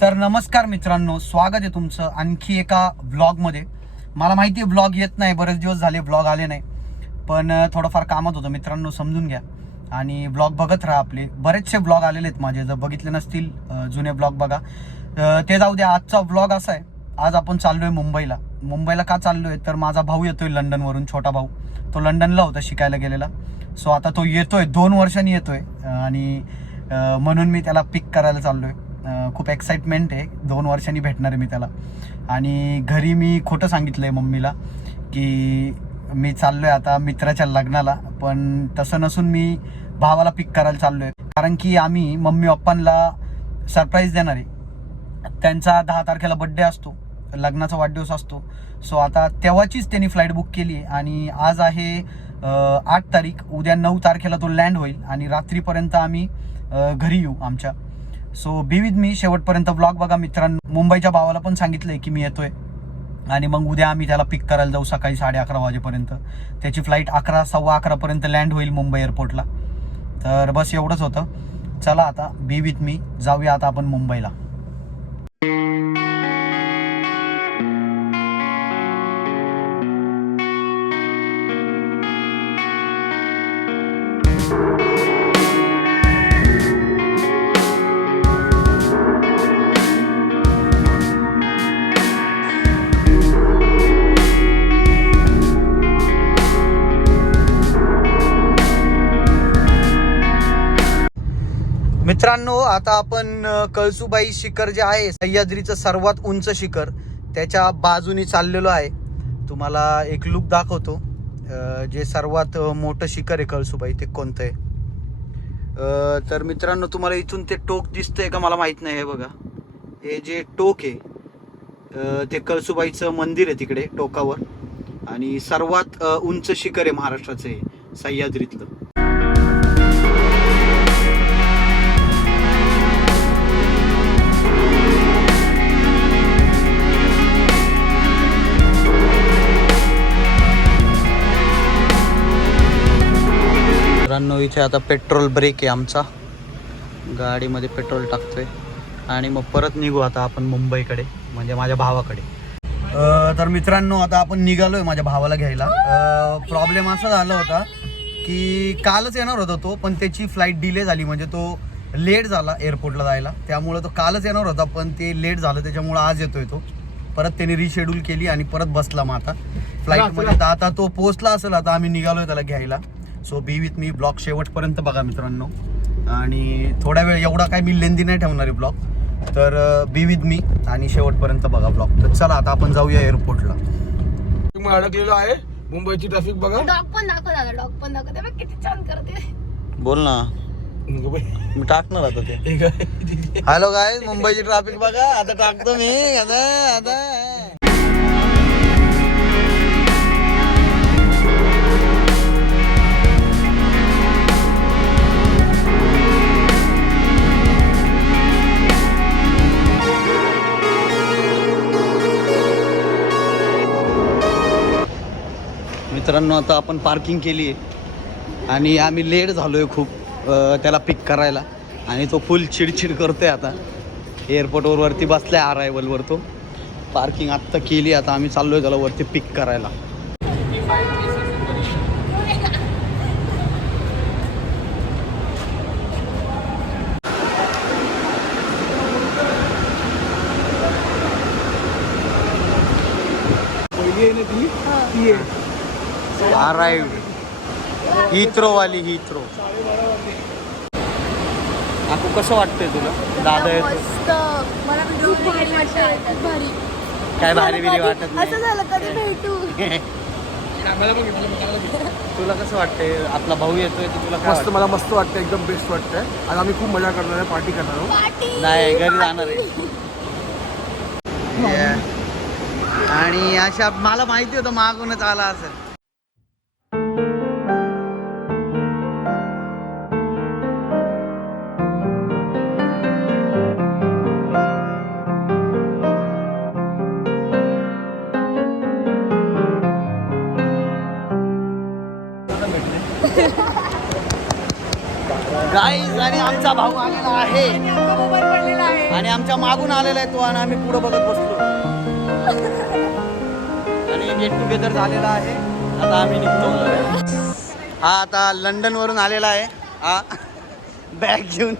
तर नमस्कार मित्रांनो, स्वागत आहे तुमचं आणखी एका व्लॉगमध्ये. मला माहिती आहे व्लॉग येत नाही, बरेच दिवस झाले व्लॉग आले नाही, पण थोडंफार कामात होतं मित्रांनो, समजून घ्या. आणि व्लॉग बघत राहा. आपले बरेचसे व्लॉग आलेले आहेत माझे, जर बघितले नसतील जुने व्लॉग बघा. ते जाऊ द्या. आजचा व्लॉग असा आहे, आज आपण चाललोय मुंबईला. मुंबईला का चाललोय तर माझा भाऊ येतोय लंडनवरून, छोटा भाऊ. तो लंडनला होता शिकायला गेलेला. सो आता तो येतोय, 2 वर्षांनी येतोय आणि म्हणून मी त्याला पिक करायला चाललोय. खूप एक्साइटमेंट आहे, 2 वर्षांनी भेटणार आहे मी त्याला. आणि घरी मी खोटं सांगितलंय मम्मीला की मी चाललोय आता मित्राच्या लग्नाला, पण तसं नसून मी भावाला पिक करायला चाललोय. कारण की आम्ही मम्मी पप्पांना सरप्राईज देणार आहे. त्यांचा 10 तारखेला बड्डे असतो, लग्नाचा वाढदिवस असतो. सो आता तेव्हाचीच त्यांनी फ्लाईट बुक केली आणि आज आहे 8 तारीख. उद्या 9 तारखेला तो लँड होईल आणि रात्रीपर्यंत आम्ही घरी येऊ आमच्या. सो बी विथ मी, शेवटपर्यंत व्लॉग बघा मित्रांनो. मुंबईच्या भावाला पण सांगितलंय की मी येतोय आणि मग उद्या आम्ही त्याला पिक करायला जाऊ सकाळी 11:30 वाजेपर्यंत. त्याची फ्लाईट 11, 11:15 पर्यंत लँड होईल मुंबई एअरपोर्टला. तर बस एवढंच होतं. चला आता बी विथ मी, जाऊया आता आपण मुंबईला. मित्रांनो, आता आपण कळसुबाई शिखर जे आहे, सह्याद्रीचं सर्वात उंच शिखर, त्याच्या बाजूनी चाललेलो आहे. तुम्हाला एक लुक दाखवतो. जे सर्वात मोठं शिखर आहे कळसुबाई, ते कोणतं आहे. तर मित्रांनो, तुम्हाला इथून ते टोक दिसतंय का मला माहित नाही. हे बघा, हे जे टोक आहे ते कळसुबाईचं मंदिर आहे तिकडे टोकावर. आणि सर्वात उंच शिखर आहे महाराष्ट्राचं हे, सह्याद्रीतलं. मित्रांनो, इथे आता पेट्रोल ब्रेक आहे आमचा, गाडीमध्ये पेट्रोल टाकतोय आणि मग परत निघू आता आपण मुंबईकडे, म्हणजे माझ्या भावाकडे. तर मित्रांनो, आता आपण निघालोय माझ्या भावाला घ्यायला. प्रॉब्लेम असा झाला होता की कालच येणार होता तो, पण त्याची फ्लाईट डिले झाली, म्हणजे तो लेट झाला एअरपोर्टला जायला. त्यामुळे तो कालच येणार होता, पण ते लेट झालं, त्याच्यामुळे आज येतोय तो. परत त्याने रिशेड्यूल केली आणि परत बसला मग आता फ्लाईटमध्ये. आता तो पोहोचला असेल, आता आम्ही निघालोय त्याला घ्यायला. So B with me, blog शेवटपर्यंत बघा मित्रांनो. आणि थोड्या वेळ, एवढा काय मी लेंदी नाही ठेवणार आहे ब्लॉग, तर बी विथ मी आणि शेवटपर्यंत बघा ब्लॉग. तर चला आता आपण जाऊया एअरपोर्टला. तुम्ही अडकलेलो आहे मुंबईची ट्रॅफिक बघा. डॉग पण दाखव दादा, डॉग पण दाखव. ते बघ किती छान करते. बोल ना, मी टाकणार आता ते. हॅलो गाईज, मुंबईची ट्रॅफिक बघा, आता टाकतो मी. आता मित्रांनो, आता आपण पार्किंग केली आहे आणि आम्ही लेट झालोय खूप त्याला पिक करायला. आणि तो फुल चिडचिड करतोय. आता एअरपोर्टवर वरती बसलाय, अरायवलवर तो. पार्किंग आत्ता केली, आता आम्ही चाललोय त्याला वरती पिक करायला. अराइव्ड हिथ्रो वाली, हिथ्रो. आपको कसं वाटतंय तुला? दादा येतो. मस्त, मला खूप भारी वाटतंय, खूप भारी. काय भारी बिरी वाटत नाही. असं झालं कधी भेटू. तुला कसं वाटतंय? आपला भाऊ येतोय तर तुला काय मस्त, मला मस्त वाटतं, एकदम बेस्ट वाटतंय. आज आम्ही खूप मजा करणार आहे, पार्टी करणार आहोत. पार्टी नाही, घरी जाणार आहे. आणि अशा मला माहिती होतं मागूनच आला असेल. गाईज आणि आमचा भाऊ आलेला आहे आणि आमच्या मागून आलेला आहे तो आणि आम्ही पुढे बघत बसलो आणि गेट टुगेदर झालेला आहे. आता आम्ही निघतो. हा आता लंडन वरून आलेला आहे. हा बॅग घेऊन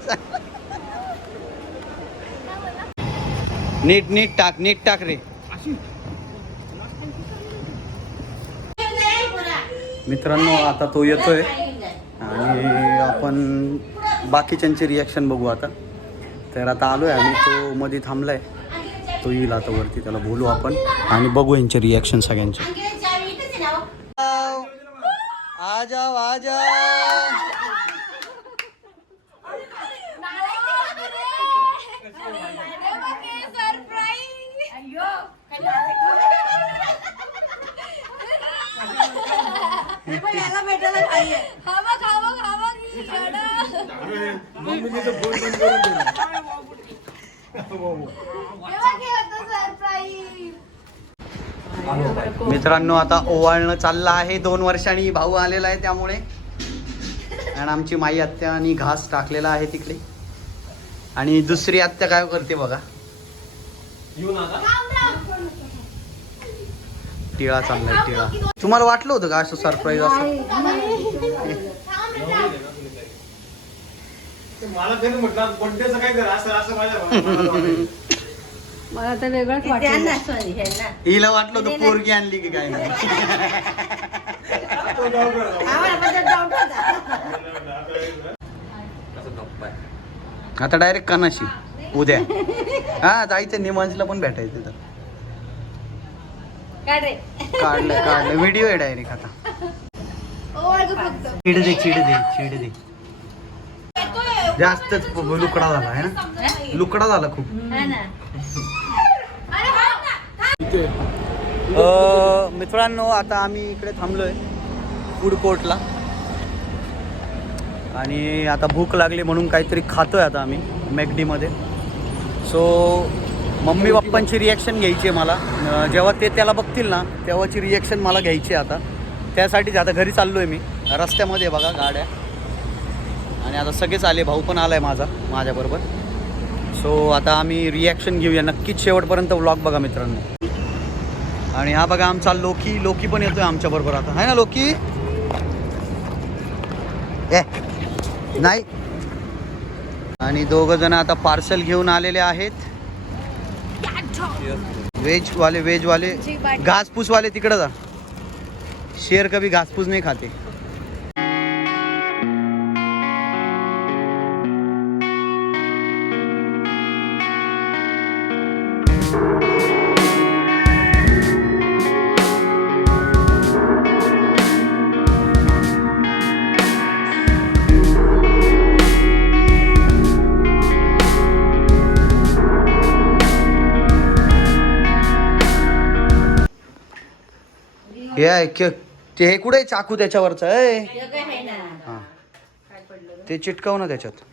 नीट नीट टाक रे. मित्रांनो आता तो येतोय आणि आपण बाकीच्यांची रिॲक्शन बघू आता. तर आता आलोय आणि तो मध्ये थांबलाय. तो येईल आता वरती, त्याला बोलू आपण आणि बघू यांचे रिॲक्शन सगळ्यांचे. आ जाओ आ जाओ. मित्रांनो आता ओवाळणं चाललं आहे. 2 वर्षांनी भाऊ आलेला आहे त्यामुळे. आणि आमची माई आत्या आणि घास टाकलेला आहे तिकडे. आणि दुसरी आत्या काय करते बघा. टिळा चाललाय टिळा. तुम्हाला वाटलं होतं का असं सरप्राईज असं? मला तर वेगळंच वाटलं. हिला वाटलं होतं पोरगी आणली की काय नाही. आता डायरेक्ट कानाशी उद्या. हा जायचं निमांजला पण भेटायचं तर. काढलं व्हिडिओ आहे डायरेक्ट आता. चिड दे जास्तच लुकडा झाला आहे ना. लुकडा झाला खूप. मित्रांनो आता आम्ही इकडे थांबलोय फूड कोर्टला आणि आता भूक लागली म्हणून काहीतरी खातोय आता आम्ही मॅकडीमध्ये. सो मम्मी पप्पांची रिॲक्शन घ्यायची आहे मला. जेव्हा ते त्याला बघतील ना तेव्हाची रिॲक्शन मला घ्यायची आहे आता. त्यासाठीच आता घरी चाललो आहे मी. रस्त्यामध्ये बघा गाड्या आणि आता सगळेच आले. भाऊ पण आला आहे माझ्याबरोबर. सो आता आम्ही रिॲक्शन घेऊया. नक्कीच शेवटपर्यंत व्लॉग बघा मित्रांनो. आणि हा बघा आमचा लोकी पण येतोय आमच्याबरोबर आता. आहे ना लोकी? नाही. आणि 2 जण आता पार्सल घेऊन आलेले आहेत. वेजवाले घासपूसवाले तिकडं जा. शेर कभी घासपूस नाही खाते. हे कुठे चाकू त्याच्यावरचं आहे. हां ते चिटकाव ना त्याच्यात.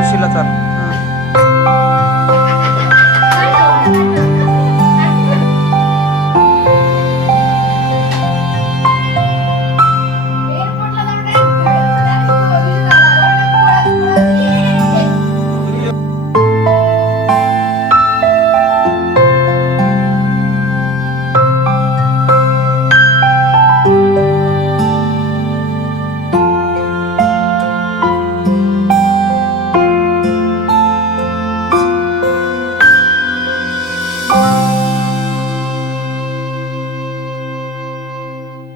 ऋषीला चाल.